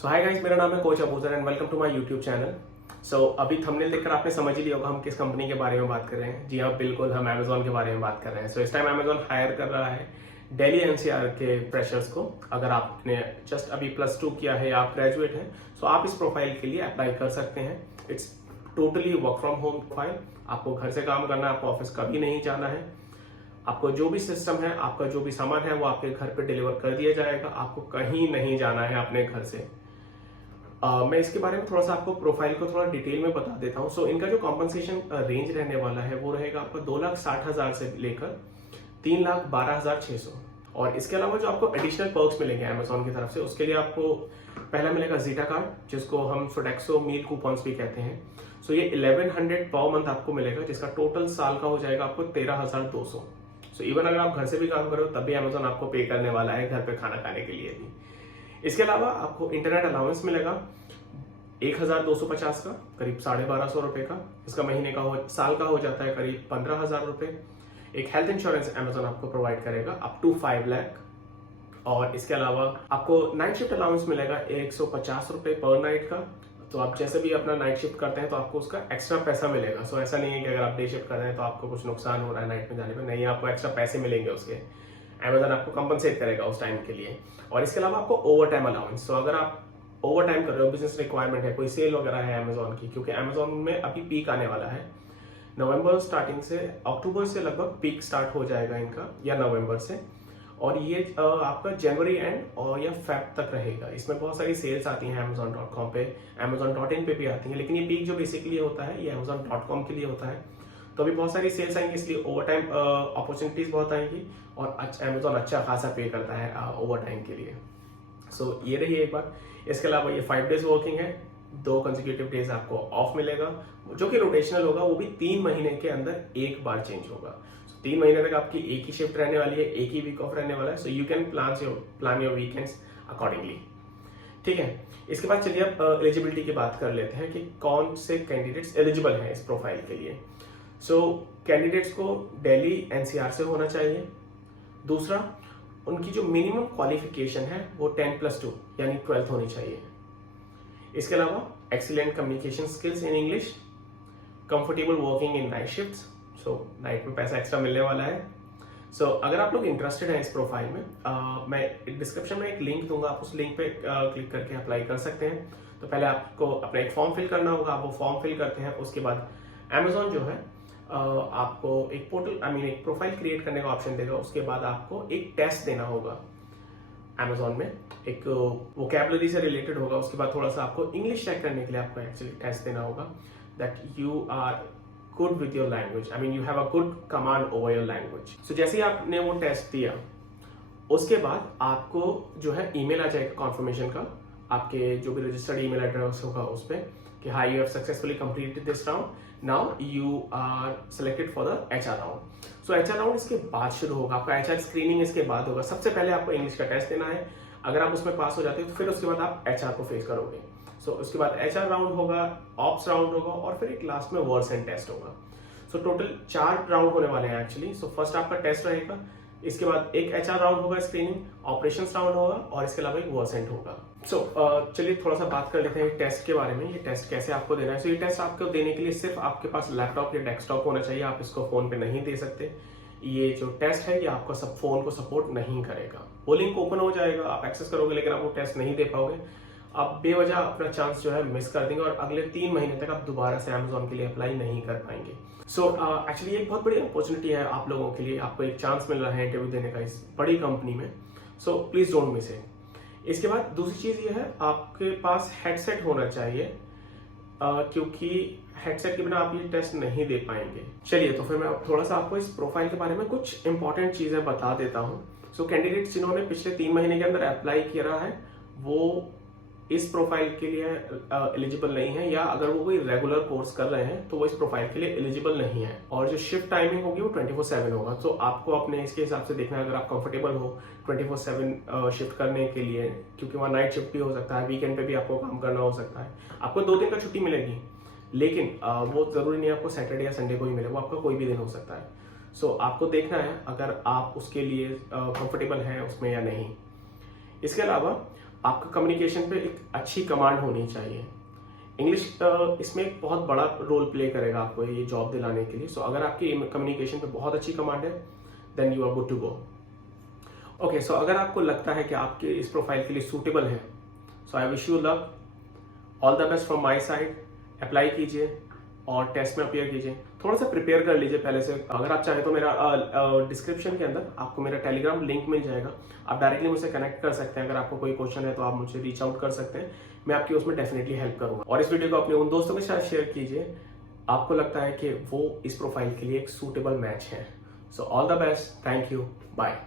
सो hi guys, मेरा नाम है coach Abuzar and welcome to my YouTube channel. So अभी थंबनेल देखकर आपने समझ ही लिया होगा हम किस कंपनी के बारे में बात कर रहे हैं। जी हाँ, बिल्कुल, हम अमेजोन के बारे में बात कर रहे हैं। सो इस टाइम अमेजोन हायर कर रहा है दिल्ली एनसीआर के फ्रेशर्स को। अगर आपने जस्ट अभी +2 किया है या आप ग्रेजुएट हैं, सो आप इस प्रोफाइल के लिए अप्लाई कर सकते हैं। It's totally work from home profile. आपको घर से काम करना है, आपको ऑफिस कभी नहीं जाना है। आपको जो भी सिस्टम है, आपका जो भी सामान है, वो आपके घर पे डिलीवर कर दिया जाएगा। आपको कहीं नहीं जाना है अपने घर से। मैं इसके बारे में थोड़ा सा आपको प्रोफाइल को थोड़ा डिटेल में बता देता हूँ। सो इनका जो कॉम्पनसेशन रेंज रहने वाला है वो रहेगा आपका 2,60,000 से लेकर 3,12,600। और इसके अलावा जो आपको एडिशनल पर्क्स मिलेंगे अमेजोन की तरफ से, उसके लिए आपको पहला मिलेगा जीटा कार्ड, जिसको हम सोडेक्सो मील कूपन्स भी कहते हैं। सो ये 1100 पर मंथ आपको मिलेगा, जिसका टोटल साल का हो जाएगा आपको 13,200। सो इवन अगर आप घर से भी काम कर रहे हो तब भी अमेजोन आपको पे करने वाला है घर पे खाना खाने के लिए भी। इसके अलावा आपको इंटरनेट अलाउंस मिलेगा 1,250 का, करीब 1,250 रुपए का। इसका महीने का साल का हो जाता है करीब 15,000 रुपए। एक हेल्थ इंश्योरेंस अमेजोन आपको प्रोवाइड करेगा अप टू 5 लाख। और इसके अलावा आपको नाइट शिफ्ट अलाउंस मिलेगा 150 रुपए पर नाइट का। तो आप जैसे भी अपना नाइट शिफ्ट करते हैं तो आपको उसका एक्स्ट्रा पैसा मिलेगा। सो ऐसा नहीं है कि अगर आप डे शिफ्ट कर रहे हैं तो आपको कुछ नुकसान हो रहा है नाइट में जाने पर, नहीं, आपको एक्स्ट्रा पैसे मिलेंगे उसके। अमेजोन आपको कंपनसेट करेगा उस टाइम के लिए। और इसके अलावा आपको ओवर टाइम अलाउंस। तो अगर आप ओवर टाइम कर रहे हो, बिजनेस रिक्वायरमेंट है, कोई सेल वगैरह है अमेजोन की, क्योंकि अमेजोन में अभी पीक आने वाला है नवंबर स्टार्टिंग से, अक्टूबर से लगभग पीक स्टार्ट हो जाएगा इनका, या नवंबर से। और ये आपका जनवरी एंड और या फेब तक रहेगा। इसमें बहुत सारी सेल्स आती हैं amazon.com पे, amazon.in पे भी आती हैं, लेकिन ये पीक जो बेसिकली होता है ये amazon.com के लिए होता है। तो अभी बहुत सारी सेल्स आएंगी, इसलिए ओवर टाइम अपॉर्चुनिटीज बहुत आएंगी और अमेजोन अच्छा खासा पे करता है ओवर टाइम के लिए। सो ये रही एक बात। इसके अलावा ये 5 डेज वर्किंग है, 2 कंसेक्यूटिव डेज आपको ऑफ मिलेगा, जो कि रोटेशनल होगा, वो भी 3 महीने के अंदर एक बार चेंज होगा। 3 महीने तक आपकी एक ही शिफ्ट रहने वाली है, एक ही वीक ऑफ रहने वाला है। So you can plan your weekends accordingly. ठीक है, इसके बाद चलिए आप एलिजिबिलिटी की बात कर लेते हैं कि कौन से कैंडिडेट्स एलिजिबल हैं इस प्रोफाइल के लिए। सो कैंडिडेट्स को दिल्ली एनसीआर से होना चाहिए। दूसरा, उनकी जो मिनिमम क्वालिफिकेशन है वो 10+2 यानी 12th होनी चाहिए। इसके अलावा excellent communication skills in English, comfortable working in night shifts. So night में पैसा एक्स्ट्रा मिलने वाला है। सो अगर आप लोग इंटरेस्टेड हैं इस प्रोफाइल में, मैं डिस्क्रिप्शन में एक लिंक दूंगा, आप उस लिंक पे क्लिक करके अप्लाई कर सकते हैं। तो पहले आपको अपना एक फॉर्म फिल करना होगा, आप वो फॉर्म फिल करते हैं। उसके बाद अमेजोन जो है आपको एक पोर्टल एक प्रोफाइल क्रिएट करने का ऑप्शन देगा। उसके बाद आपको एक टेस्ट देना होगा अमेजोन में, एक वोकैबुलरी से रिलेटेड होगा। उसके बाद थोड़ा सा आपको इंग्लिश चेक करने के लिए आपको एक्चुअली टेस्ट देना होगा that you are good with your language, you have a good command over your language. So जैसे ही आपने वो टेस्ट दिया, उसके बाद आपको जो है ईमेल आ जाएगा कॉन्फर्मेशन का, आपके जो भी रजिस्टर्ड ईमेल एड्रेस होगा उस पर, कि hi you have successfully completed this round, now you are selected for the HR round. So HR round इसके बाद शुरू होगा, आपका एचआर स्क्रीनिंग इसके बाद होगा। सबसे पहले आपको इंग्लिश का टेस्ट देना है। अगर आप उसमें पास हो जाते हो तो फिर उसके बाद आप एचआर को फेस करोगे। सो उसके बाद एचआर राउंड होगा, ऑप्स राउंड होगा और फिर एक लास्ट में वर्ड्स एंड टेस्ट होगा। सो टोटल 4 राउंड होने वाले हैं एक्चुअली। सो फर्स्ट आपका टेस्ट रहेगा, इसके बाद एक एचआर राउंड होगा, स्क्रीनिंग, ऑपरेशंस राउंड होगा और इसके अलावा एक वर्ड्स एंड होगा। सो चलिए थोड़ा सा बात कर लेते हैं टेस्ट के बारे में। ये टेस्ट कैसे आपको देना है। सो ये टेस्ट आपको देने के लिए सिर्फ आपके पास लैपटॉप या डेस्कटॉप होना चाहिए, आप इसको फोन पे नहीं दे सकते। ये जो टेस्ट है ये आपका सब फोन को सपोर्ट नहीं करेगा। वो लिंक ओपन हो जाएगा, आप एक्सेस करोगे, लेकिन आप वो टेस्ट नहीं दे पाओगे। आप बेवजह अपना चांस जो है मिस कर देंगे और अगले 3 महीने तक आप दोबारा से अमेजोन के लिए अप्लाई नहीं कर पाएंगे। सो एक्चुअली एक बहुत बड़ी अपॉर्चुनिटी है आप लोगों के लिए, आपको एक चांस मिल रहा है इंटरव्यू देने का इस बड़ी कंपनी में। So please don't miss it. इसके बाद दूसरी चीज ये है, आपके पास हेडसेट होना चाहिए, क्योंकि हेडसेट के बिना आप ये टेस्ट नहीं दे पाएंगे। चलिए तो फिर मैं थोड़ा सा आपको इस प्रोफाइल के बारे में कुछ इंपॉर्टेंट चीजें बता देता हूँ। सो कैंडिडेट्स जिन्होंने पिछले 3 महीने के अंदर अप्लाई किया है वो इस प्रोफाइल के लिए एलिजिबल नहीं है, या अगर वो कोई रेगुलर कोर्स कर रहे हैं तो वो इस प्रोफाइल के लिए एलिजिबल नहीं है। और जो शिफ्ट टाइमिंग होगी वो 24/7 होगा। तो आपको अपने इसके हिसाब से देखना है, अगर आप कंफर्टेबल हो 24/7 शिफ्ट करने के लिए, क्योंकि वहाँ नाइट शिफ्ट भी हो सकता है, वीकेंड पे भी आपको काम करना हो सकता है। आपको 2 दिन का छुट्टी मिलेगी, लेकिन वो जरूरी नहीं है आपको सैटरडे या संडे को ही मिले, वो आपका कोई भी दिन हो सकता है। सो आपको देखना है अगर आप उसके लिए कंफर्टेबल हैं उसमें या नहीं। इसके अलावा आपका कम्युनिकेशन पे एक अच्छी कमांड होनी चाहिए। इंग्लिश इसमें एक बहुत बड़ा रोल प्ले करेगा आपको ये जॉब दिलाने के लिए। सो अगर आपकी कम्युनिकेशन पे बहुत अच्छी कमांड है then you are good to go. Okay, so अगर आपको लगता है कि आपके इस प्रोफाइल के लिए सूटेबल है, so I wish you luck, all the best from my side. Apply कीजिए और टेस्ट में अपीयर कीजिए। थोड़ा सा प्रिपेयर कर लीजिए पहले से। अगर आप चाहें तो मेरा डिस्क्रिप्शन के अंदर आपको मेरा टेलीग्राम लिंक मिल जाएगा, आप डायरेक्टली मुझसे कनेक्ट कर सकते हैं। अगर आपको कोई क्वेश्चन है तो आप मुझसे रीच आउट कर सकते हैं, मैं आपकी उसमें डेफिनेटली हेल्प करूंगा। और इस वीडियो को अपने उन दोस्तों के साथ शेयर कीजिए आपको लगता है कि वो इस प्रोफाइल के लिए एक सूटेबल मैच है। So all the best, thank you, bye.